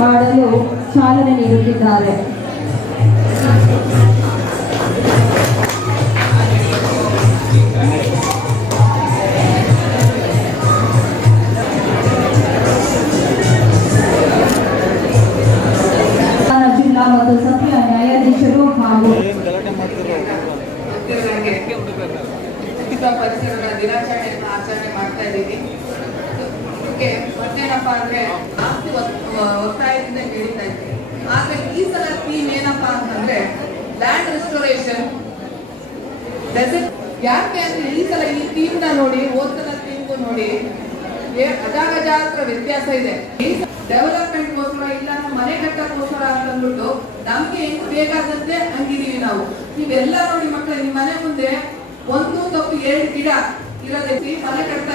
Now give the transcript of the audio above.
ಮಾಡಲು ಚಾಲನೆ ನೀಡುತ್ತಿದ್ದಾರೆ. ಜಿಲ್ಲಾ ಮತ್ತು ಸತ್ಯ ನ್ಯಾಯಾಧೀಶರು ಹಾಗೂ ಪರಿಸರದ ದಿನಾಚರಣೆಯನ್ನು ಆಚರಣೆ ಮಾಡ್ತಾ ಇದ್ದೀವಿ. ಮತ್ತೇನಪ್ಪ ಅಂದ್ರೆ ಆಸ್ತಿ ಒತ್- ಒತ್ತಾಯದಿಂದ ಹೇಳಿತಾ ಇದ್ದೀವಿ ಆದ್ರೆ ಈ ಸಲ ಥೀಮ್ ಏನಪ್ಪಾ ಅಂತಂದ್ರೆ ಲ್ಯಾಂಡ್ ರೆಸ್ಟೋರೇಷನ್ ಯಾಕೆ ಅಂದ್ರೆ ಈ ಸಲ ಈ ಥೀಮ್ನ ನೋಡಿ ಓದ್ಸಲ ಸಲ ಥೀಮ್ಗೂ ನೋಡಿ, ಏ- ಅಜಾಗಜಾತ್ರ ವ್ಯತ್ಯಾಸ ಇದೆ. ಡೆವಲಪ್ಮೆಂಟ್ ಗೋಸ್ಕರ ಇಲ್ಲ ನಮ್ಮ ಮನೆ ಕಟ್ಟಕ್ಕೋಸ್ಕರ ಅಂತ ಅಂದ್ಬಿಟ್ಟು ನಮ್ಗೆ ಹೆಂಗ್ ಬೇಕಾದಂತೆ ಹಂಗಿದೀವಿ ನಾವು. ನೀವೆಲ್ಲ ನೋಡಿ ಮಕ್ಕಳು ನಿಮ್ ಮನೆ ಮುಂದೆ ಒಂದು ತಪ್ಪು ಎರಡು ಗಿಡ ಇರೋದೈತಿ, ಮನೆ ಕಟ್ತಾ